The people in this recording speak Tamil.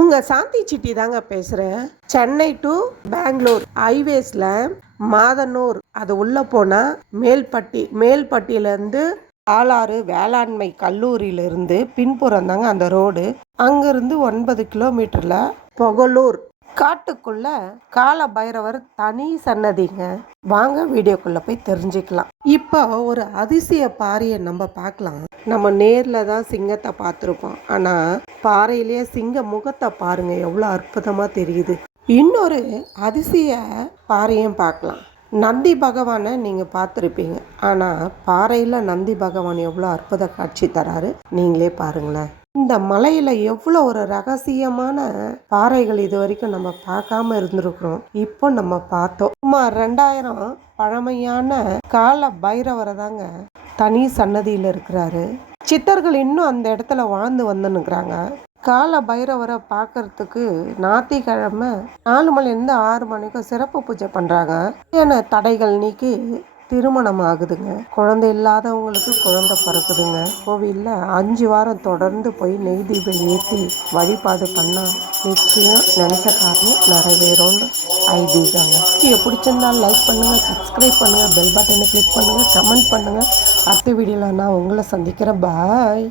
உங்கள் சாந்தி சிட்டி தாங்க பேசுகிறேன். சென்னை டு பெங்களூர் ஹைவேஸில் மாதனூர் அது உள்ளே போனால் மேல்பட்டியிலேருந்து ஆலாறு வேளாண்மை கல்லூரியிலிருந்து பின்புறம் தாங்க அந்த ரோடு. அங்கேருந்து 9 கிலோமீட்டரில் புகழூர் காட்டுக்குள்ள கால பைரவர் தனி சன்னதிங்க. வாங்க வீடியோக்குள்ள போய் தெரிஞ்சுக்கலாம். இப்போ ஒரு அதிசய பாறையை நம்ம பார்க்கலாம். நம்ம நேர்ல தான் சிங்கத்தை பார்த்துருப்போம், ஆனா பாறையிலேயே சிங்க முகத்தை பாருங்க, எவ்வளோ அற்புதமா தெரியுது. இன்னொரு அதிசய பாறையும் பார்க்கலாம். நந்தி பகவானை நீங்கள் பார்த்துருப்பீங்க, ஆனால் பாறையில் நந்தி பகவான் எவ்வளோ அற்புத காட்சி தராரு நீங்களே பாருங்களேன். இந்த மலையில் எவ்வளோ ஒரு ரகசியமான பாறைகள் இது வரைக்கும் நம்ம பார்க்காம இருந்திருக்கிறோம். இப்போ நம்ம பார்த்தோம். சுமார் 2000 பழமையான கால பைரவரை தாங்க தனி சன்னதியில் இருக்கிறாரு. சித்தர்கள் இன்னும் அந்த இடத்துல வாழ்ந்து வந்துன்னுக்குறாங்க. கால பைரவரை பார்க்கறதுக்கு ஞாயிற்றுக்கிழமை 4 மணிலேருந்து 6 மணிக்கும் சிறப்பு பூஜை பண்ணுறாங்க. ஏன்னா தடைகள் நீக்கி திருமணம் ஆகுதுங்க. குழந்தை இல்லாதவங்களுக்கு குழந்தை பிறக்குதுங்க. கோவிலில் 5 வாரம் தொடர்ந்து போய் நெய் தீபம் ஏற்றி வழிபாடு பண்ணால் நிச்சயம் நினச்ச காரியம் நிறைவேறும்னு ஐதீகங்க. வீடியோ பிடிச்சிருந்தால் லைக் பண்ணுங்கள், சப்ஸ்கிரைப் பண்ணுங்கள், பெல் பட்டனை கிளிக் பண்ணுங்கள், கமெண்ட் பண்ணுங்கள். அடுத்த வீடியோவில் நான் உங்களை சந்திக்கிறேன். பாய்.